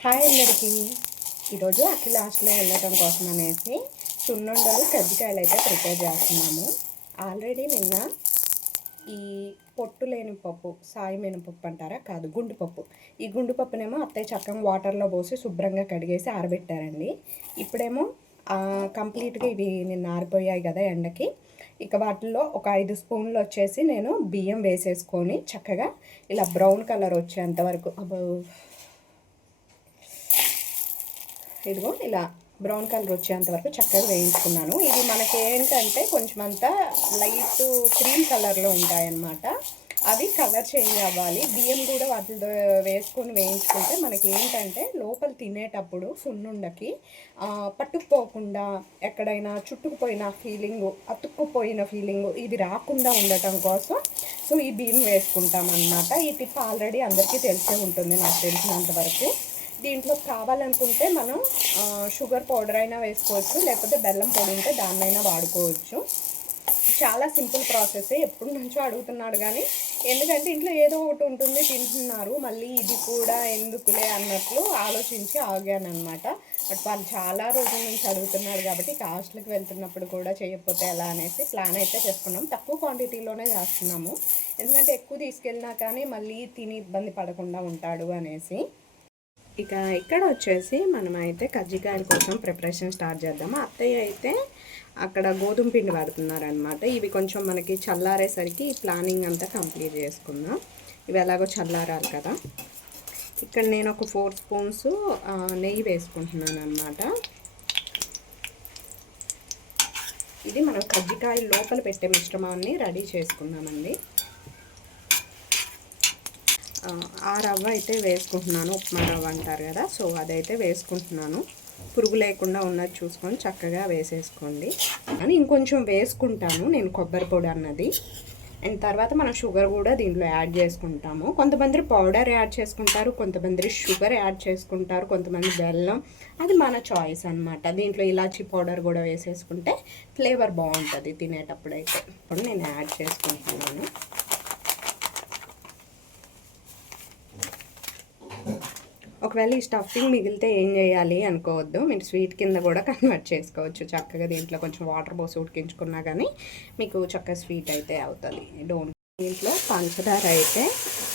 Hi అందరికీ. ఈరోజు అఖిల హాస్టల్లో వెళ్ళటం కోసం అనేసి సున్నుండలు కజ్జికాయలు అయితే ప్రిపేర్ చేస్తున్నాము. ఆల్రెడీ నిన్న ఈ పొట్టు లేని పప్పు, సాయి మినపప్పు అంటారా, కాదు గుండు పప్పు, ఈ గుండు పప్పునేమో అత్తయ్య చక్కగా వాటర్లో పోసి శుభ్రంగా కడిగేసి ఆరబెట్టారండి. ఇప్పుడేమో కంప్లీట్గా ఇవి నిన్న ఆరిపోయాయి కదా ఎండకి. ఇక వాటిల్లో ఒక 5 స్పూన్లు వచ్చేసి నేను బియ్యం వేసేసుకొని చక్కగా ఇలా బ్రౌన్ కలర్ వచ్చేంత వరకు ఇదిగో ఇలా బ్రౌన్ కలర్ వచ్చేంత వరకు చక్కగా వేయించుకున్నాను. ఇది మనకి ఏంటంటే కొంచెం అంతా లైట్ క్రీమ్ కలర్లో ఉంటాయన్నమాట. అవి కలర్ చేంజ్ అవ్వాలి. బియ్యం కూడా వాటితో వేసుకొని వేయించుకుంటే మనకి ఏంటంటే లోపల తినేటప్పుడు సున్నుండకి పట్టుకుపోకుండా, ఎక్కడైనా చుట్టుకుపోయిన ఫీలింగు, అతుక్కుపోయిన ఫీలింగు ఇది రాకుండా ఉండటం కోసం సో ఈ బియ్యం వేసుకుంటాం అన్నమాట. ఈ టిప్ ఆల్రెడీ అందరికీ తెలిసే ఉంటుంది నాకు తెలిసినంత వరకు. దీంట్లో కావాలనుకుంటే మనం షుగర్ పౌడర్ అయినా వేసుకోవచ్చు, లేకపోతే బెల్లం పొడి ఉంటే దాన్నైనా వాడుకోవచ్చు. చాలా సింపుల్ ప్రాసెస్. ఎప్పటి నుంచో అడుగుతున్నాడు కానీ ఎందుకంటే ఇంట్లో ఏదో ఒకటి ఉంటుంది, తింటున్నారు, మళ్ళీ ఇది కూడా ఎందుకులే అన్నట్లు ఆలోచించి ఆగాను అనమాట. బట్ వాళ్ళు చాలా రోజుల నుంచి అడుగుతున్నారు కాబట్టి హాస్టల్కి వెళ్తున్నప్పుడు కూడా చేయకపోతే ఎలా అనేసి ప్లాన్ అయితే చేసుకున్నాం. తక్కువ క్వాంటిటీలోనే చేస్తున్నాము, ఎందుకంటే ఎక్కువ తీసుకెళ్ళినా కానీ మళ్ళీ తిని ఇబ్బంది పడకుండా ఉంటాడు అనేసి. ఇక ఇక్కడ వచ్చేసి మనమైతే కజ్జికాయల కోసం ప్రిపరేషన్ స్టార్ట్ చేద్దాము. అత్తయ్య అయితే అక్కడ గోధుమ పిండి వాడుతున్నారనమాట. ఇవి కొంచెం మనకి చల్లారేసరికి ఈ ప్లానింగ్ అంతా కంప్లీట్ చేసుకుందాం. ఇవి ఎలాగో చల్లారాలి కదా. ఇక్కడ నేను ఒక 4 స్పూన్స్ నెయ్యి వేసుకుంటున్నాను అనమాట. ఇది మనం కజ్జికాయలు లోపల పెట్టే మిశ్రమాన్ని రెడీ చేసుకుందామండి. ఆ రవ్వ అయితే వేసుకుంటున్నాను, ఉప్మా రవ్వ అంటారు కదా, సో అదైతే వేసుకుంటున్నాను. పురుగు లేకుండా ఉన్నది చూసుకొని చక్కగా వేసేసుకోండి. అని ఇంకొంచెం వేసుకుంటాను నేను కొబ్బరి పొడి అన్నది. అండ్ తర్వాత మనం షుగర్ కూడా దీంట్లో యాడ్ చేసుకుంటాము. కొంతమంది పౌడర్ యాడ్ చేసుకుంటారు, కొంతమంది షుగర్ యాడ్ చేసుకుంటారు, కొంతమంది బెల్లం. అది మన చాయిస్ అనమాట. దీంట్లో ఇలాచీ పౌడర్ కూడా వేసేసుకుంటే ఫ్లేవర్ బాగుంటుంది తినేటప్పుడైతే. ఇప్పుడు నేను యాడ్ చేసుకుంటున్నాను. ఒకవేళ ఈ స్టఫింగ్ మిగిలితే ఏం చేయాలి అనుకోవద్దు, మీరు స్వీట్ కింద కూడా కన్వర్ట్ చేసుకోవచ్చు. చక్కగా దీంట్లో కొంచెం వాటర్ పోసి ఉడికించుకున్నా కానీ మీకు చక్కగా స్వీట్ అయితే అవుతుంది. దీంట్లో పంచదార అయితే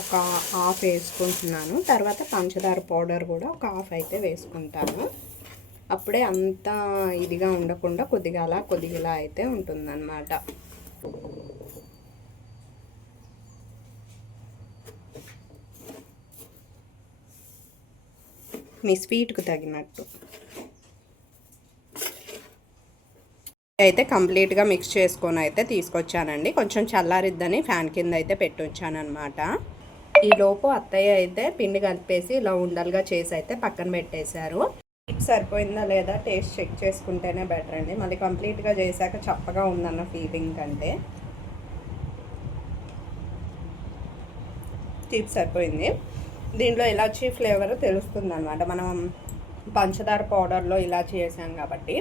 ఒక హాఫ్ వేసుకుంటున్నాను. తర్వాత పంచదార పౌడర్ కూడా ఒక హాఫ్ అయితే వేసుకుంటాను. అప్పుడే అంత ఇదిగా ఉండకుండా కొద్దిగా ఇలా అయితే ఉంటుందన్నమాట. మీ స్వీట్కు తగినట్టు అయితే కంప్లీట్గా మిక్స్ చేసుకొని అయితే తీసుకొచ్చానండి. కొంచెం చల్లారిద్దని ఫ్యాన్ కింద అయితే పెట్టొచ్చానమాట. ఈలోపు అత్తయ్య అయితే పిండి కలిపేసి ఇలా ఉండలుగా చేసి అయితే పక్కన పెట్టేశారు. సరిపోయిందా లేదా టేస్ట్ చెక్ చేసుకుంటేనే బెటర్ అండి. మళ్ళీ కంప్లీట్గా చేశాక చప్పగా ఉందన్న ఫీలింగ్ కంటే టిప్ సరిపోయింది. దీంట్లో ఇలాచీ ఫ్లేవర్ తెలుస్తుంది అనమాట. మనం పంచదార పౌడర్లో ఇలాచీ వేసాం కాబట్టి.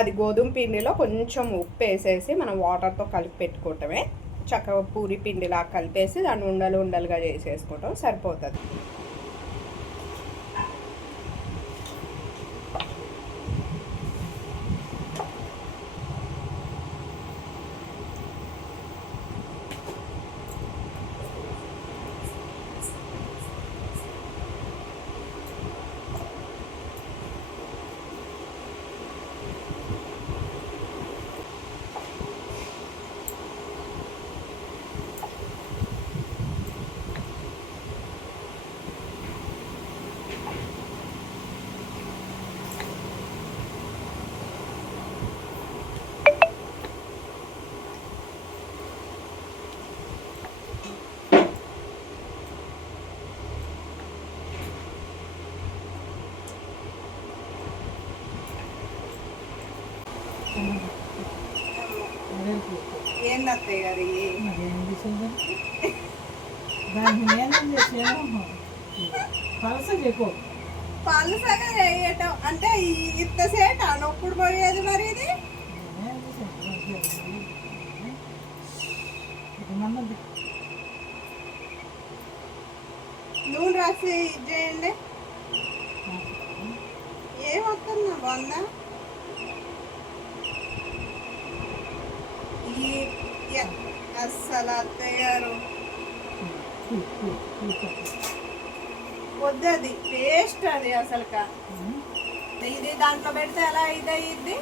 అది గోధుమ పిండిలో కొంచెం ఉప్పు వేసేసి మనం వాటర్తో కలిపి పెట్టుకోవటమే. చక్కగా పూరి పిండిలా కలిపేసి దాన్ని ఉండలుగా చేసేసుకోవటం సరిపోతుంది. ఏంది అత్తయ్య గారి పలుసగా చేయటం అంటే ఇంతసేట నొప్పుడు పోయేది మరి. ఇది నూనె రాసి ఇది చేయండి. బాగుందా? ఈ అస్సలు అత్తయ్య గారు వద్దది టేస్ట్ అది అసలు ఇది దాంట్లో పెడితే ఎలా ఇది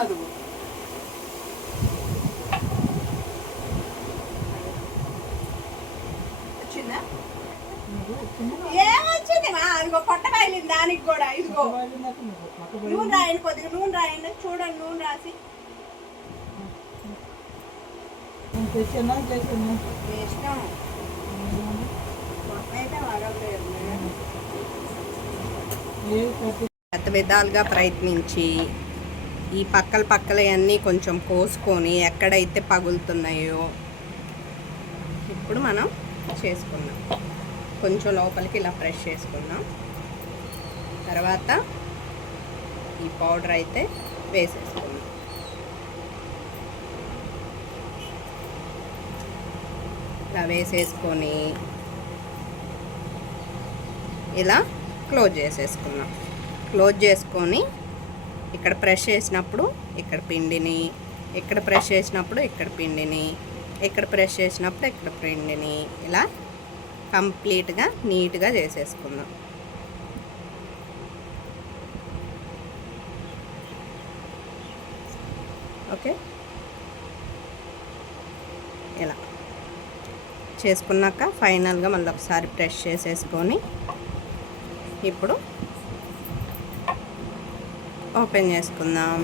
అదుగు వచ్చిందా? ఏమొచ్చింది మా ఇదిగో పొట్ట కాయలింది దానికి కూడా. ఇదిగో నూనె రాయండి, కొద్దిగా నూనె రాయండి, చూడండి నూనె రాసి. ఇష్టం అయితే వగలేదు. పెద్ద విధాలుగా ప్రయత్నించి ఈ పక్కలన్నీ కొంచెం కోసుకొని ఎక్కడైతే పగులుతున్నాయో ఇప్పుడు మనం చేసుకుందాం. కొంచెం లోపలికి ఇలా ప్రెస్ చేసుకుందాం. తర్వాత ఈ పౌడర్ అయితే వేసేసుకుందాం. ఇలా వేసేసుకొని ఇలా క్లోజ్ చేసేసుకున్నాం. క్లోజ్ చేసుకొని ఇక్కడ ప్రెస్ చేసినప్పుడు ఇక్కడ పిండిని, ఇక్కడ ప్రెస్ చేసినప్పుడు ఇక్కడ పిండిని, ఇక్కడ ప్రెస్ చేసినప్పుడు ఇక్కడ పిండిని ఇలా కంప్లీట్గా నీట్గా చేసేసుకుందాం. ఓకే, ఇలా చేసుకున్నాక ఫైనల్గా మళ్ళీ ఒకసారి ప్రెస్ చేసేసుకొని ఇప్పుడు ఓపెన్ చేసుకుందాం.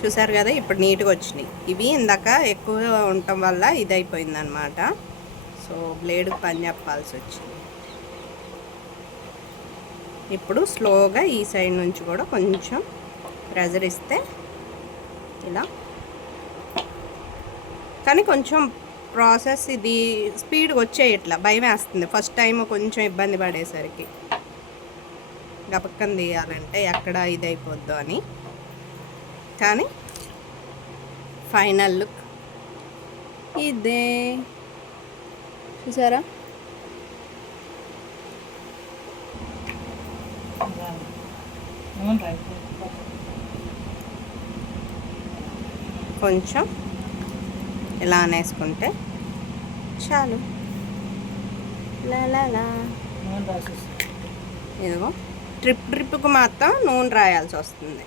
చూసారు కదా, ఇప్పుడు నీట్గా వచ్చినాయి. ఇవి ఇందాక ఎక్కువ ఉండటం వల్ల ఇది అయిపోయిందనమాట. సో బ్లేడ్కి పని చెప్పాల్సి వచ్చింది. ఇప్పుడు స్లోగా ఈ సైడ్ నుంచి కూడా కొంచెం ప్రెజర్ ఇస్తే ఇలా, కానీ కొంచెం ప్రాసెస్ ఇది స్పీడ్గా వచ్చేయట్లా, భయం వేస్తుంది. ఫస్ట్ టైం కొంచెం ఇబ్బంది పడేసరికి గపక్కన తీయాలంటే ఎక్కడ ఇది అయిపోద్దు అని. కానీ ఫైనల్ లుక్ ఇదే, చూసారా? కొంచెం ఇలా అనేసుకుంటే చాలు. లాలా ఇదిగో ట్రిప్కు మాత్రం నూనె రాయాల్సి వస్తుంది.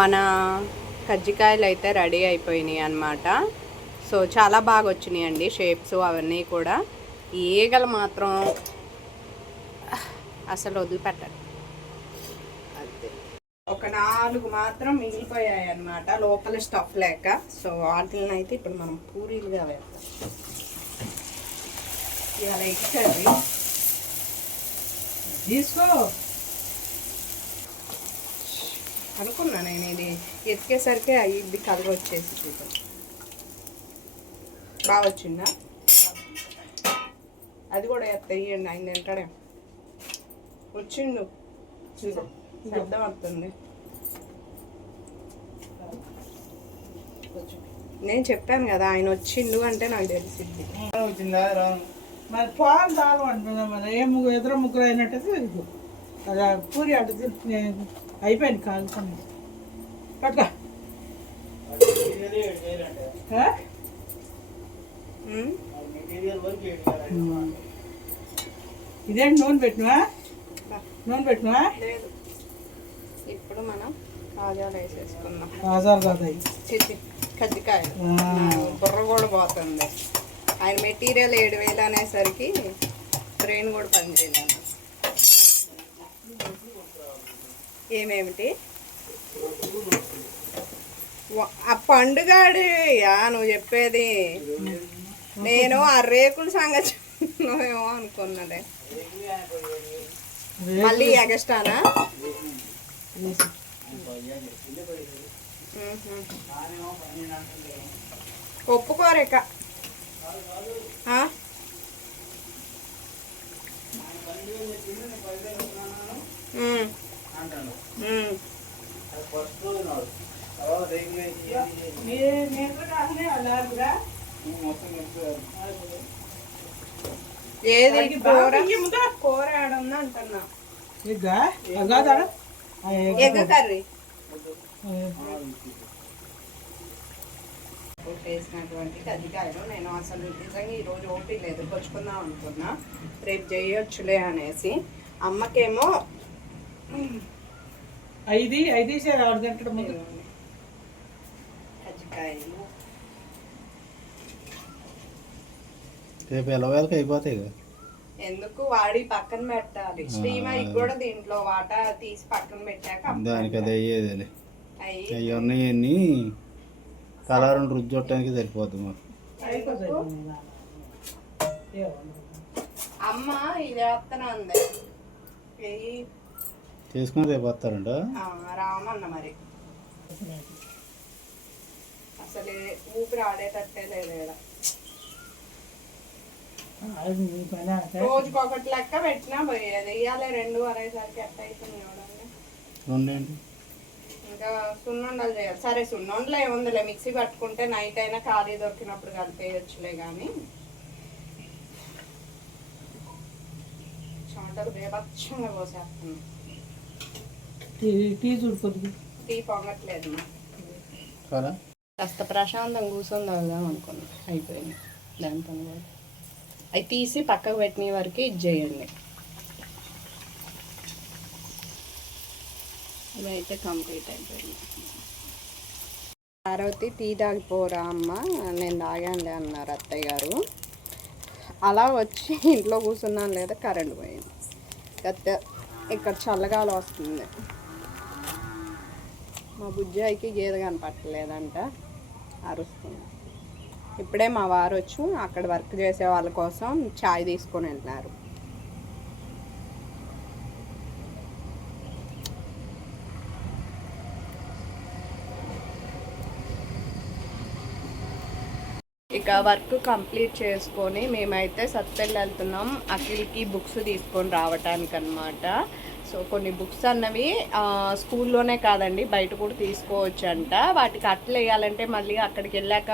మన కజ్జికాయలు అయితే రెడీ అయిపోయినాయి అన్నమాట. సో చాలా బాగా వచ్చినాయండి షేప్స్ అవన్నీ కూడా. ఈగలు మాత్రం అసలు వదిలిపెట్టాలి. అంతే, ఒక 4 మాత్రం మిగిలిపోయాయి అన్నమాట లోపల స్టఫ్ లేక. సో వాటిని అయితే ఇప్పుడు మనం పూరీలుగా వేద్దాం. ఇవాళ ఎక్కించండి తీసుకో అనుకున్నా నేను. ఇది ఎతికేసరికి ఇది కలర్ వచ్చేసి బాగా వచ్చిందా? అది కూడా ఎత్తయ్యండి, ఆయన తింటాడే. వచ్చిండు, శబ్దం వస్తుంది. నేను చెప్పాను కదా ఆయన వచ్చిండు అంటే నాకు తెలిసింది. మరి పాలు తాగు అంటున్నా. మరి ఎదురు ముగ్గురు అయినట్టయితే అలా పూరి అడుగు అయిపోయింది కాలుకొని పట్టుకో. ఇదేంటి నూనె పెట్టినవా? లేదు. ఇప్పుడు మనం కాజాలు వేసేసుకుందాం. కాజాలు కదా కజ్జికాయలు. బుర్ర కూడా పోతుంది. ఆయన మెటీరియల్ 7,000 అనేసరికి బ్రెయిన్ కూడా పనిచేయలేదు. ఏమేమిటి ఆ పండుగాడియా నువ్వు చెప్పేది? నేను ఆ రేకుల సంగతి ఏమో అనుకున్నాడే. మళ్ళీ ఎగస్ట్రానా? ఒప్పుకోరేక ఏది కూర ముద్ద కూర ఆడుందా అంటున్నా. ఎగ్గా అగాదాడ ఎగ్ కర్రీ చేసినటువంటి కజ్జికాయలు నేను అసలు నిజంగా ఈరోజు ఓటీ లేదు, కొచ్చుకుందాం అనుకున్నా, రేపు చేయొచ్చులే అనేసి. అమ్మకేమో ఐదు గంటల ముందు కజ్జికాయలు రేపు ఎలవేళకి అయిపోతాయి కదా. ఎందుకు వాడి పక్కన పెట్టాలి, శ్రీమయ్యకి కూడా దీంట్లో వాటా తీసి పక్కన పెట్టాక దానికి అది అయ్యేది అయ్యి అవి ఉన్నాయన్నీ కలర్ రుచి చూడటానికి సరిపోతుంది మాకు. అమ్మ ఇది వేస్తాను అంది, చేసుకుని రేపు వస్తారంట. రామన్న మరి అసలు ఊపిరి ఆడేటట్టే లేదు. రోజుకొకటి లెక్క పెట్టినా పోయేది, ఇవాళ 2 అనేసరికి ఎట్ట అవుతుంది చూడండి. రెండేంటి ఇంకా సున్నుండలు చేయాలి. సరే సున్నుండలు ఏముందిలే, మిక్సీ పట్టుకుంటే నైట్ అయినా ఖాళీ దొరికినప్పుడు కలిపేయచ్చులే. కానీ చెమటలు బేపచ్చంగా పోసేస్తున్నాం. టీ పొంగట్లేదు కదా. కాస్త ప్రశాంతం కూర్చొని తాగుదాం అనుకున్నా, అయిపోయింది దాంతో. అవి తీసి పక్కకు పెట్టిన వరకు ఇది చేయండి. ఇవైతే కంప్లీట్ అయిపోయింది. పార్వతి టీ తాగిపోరా అమ్మ, నేను తాగానులే అన్నారు అత్తయ్య గారు. అలా వచ్చి ఇంట్లో కూర్చున్నాను, లేదా కరెంట్ పోయింది. ఇక్కడ చల్లగాలి వస్తుంది. మా బుజ్జాయికి గేదె కనపట్టలేదంట, అరుస్తుంది. ఇప్పుడే మా వారు వచ్చి అక్కడ వర్క్ చేసే వాళ్ళ కోసం చాయ్ తీసుకొని వెళ్ళినారు. ఇక వర్క్ కంప్లీట్ చేసుకొని మేమైతే సత్పల్లి వెళ్తున్నాం అఖిల్కి బుక్స్ తీసుకొని రావటానికి అనమాట. సో కొన్ని బుక్స్ అన్నవి స్కూల్లోనే కాదండి, బయట కూడా తీసుకోవచ్చు అంట. వాటికి అట్లు వేయాలంటే మళ్ళీ అక్కడికి వెళ్ళాక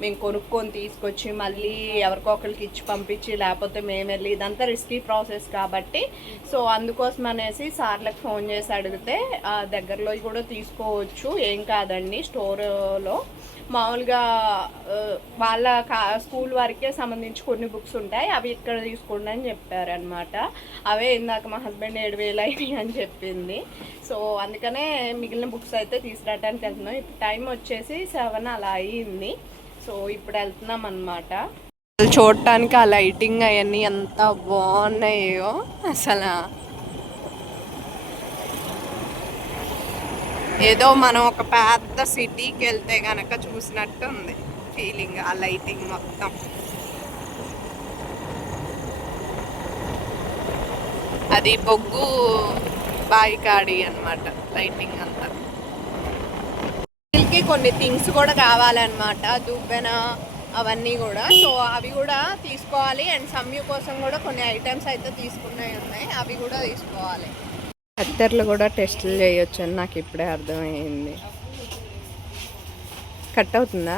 మేము కొనుక్కొని తీసుకొచ్చి మళ్ళీ ఎవరికో ఒకరికి ఇచ్చి పంపించి, లేకపోతే మేము వెళ్ళి, ఇదంతా రిస్కీ ప్రాసెస్ కాబట్టి సో అందుకోసం అనేసి సార్లకు ఫోన్ చేసి అడిగితే దగ్గరలో కూడా తీసుకోవచ్చు, ఏం కాదండి, స్టోర్లో మామూలుగా వాళ్ళ స్కూల్ వరకే సంబంధించి కొన్ని బుక్స్ ఉంటాయి, అవి ఇక్కడ తీసుకోండి అని చెప్పారనమాట. అవే ఇందాక మా హస్బెండ్ 7,000 అయినాయి అని చెప్పింది. సో అందుకనే మిగిలిన బుక్స్ అయితే తీసుకురావడానికి వెళ్తున్నాం. ఇప్పుడు టైం వచ్చేసి 7 అలా అయ్యింది. సో ఇప్పుడు వెళ్తున్నాం అనమాట. చూడటానికి ఆ లైటింగ్ అవన్నీ ఎంత బాగున్నాయో అసలు, ఏదో మనం ఒక పెద్ద సిటీకి వెళ్తే కనుక చూసినట్టు ఉంది ఫీలింగ్, ఆ లైటింగ్ మొత్తం. అది బొగ్గు బాయికాడి అన్నమాట లైటింగ్ అంతా. వీళ్ళకి కొన్ని థింగ్స్ కూడా కావాలన్నమాట, దువ్వెన అవన్నీ కూడా. సో అవి కూడా తీసుకోవాలి. అండ్ సమ్యు కోసం కూడా కొన్ని ఐటమ్స్ అయితే ఉన్నాయి, అవి కూడా తీసుకోవాలి. కత్తెరలు కూడా టెస్టులు చేయొచ్చు అని నాకు ఇప్పుడే అర్థమైంది. కట్ అవుతుందా?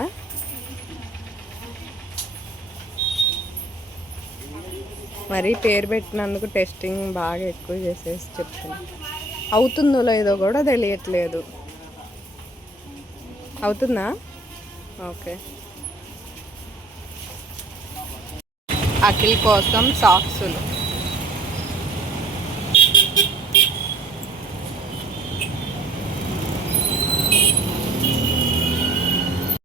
మరి పేరు పెట్టినందుకు టెస్టింగ్ బాగా ఎక్కువ చేసేసి చెప్తున్నా. అవుతుందో లేదో కూడా తెలియట్లేదు. అవుతుందా? ఓకే. అఖిల్ కోసం సాక్సులు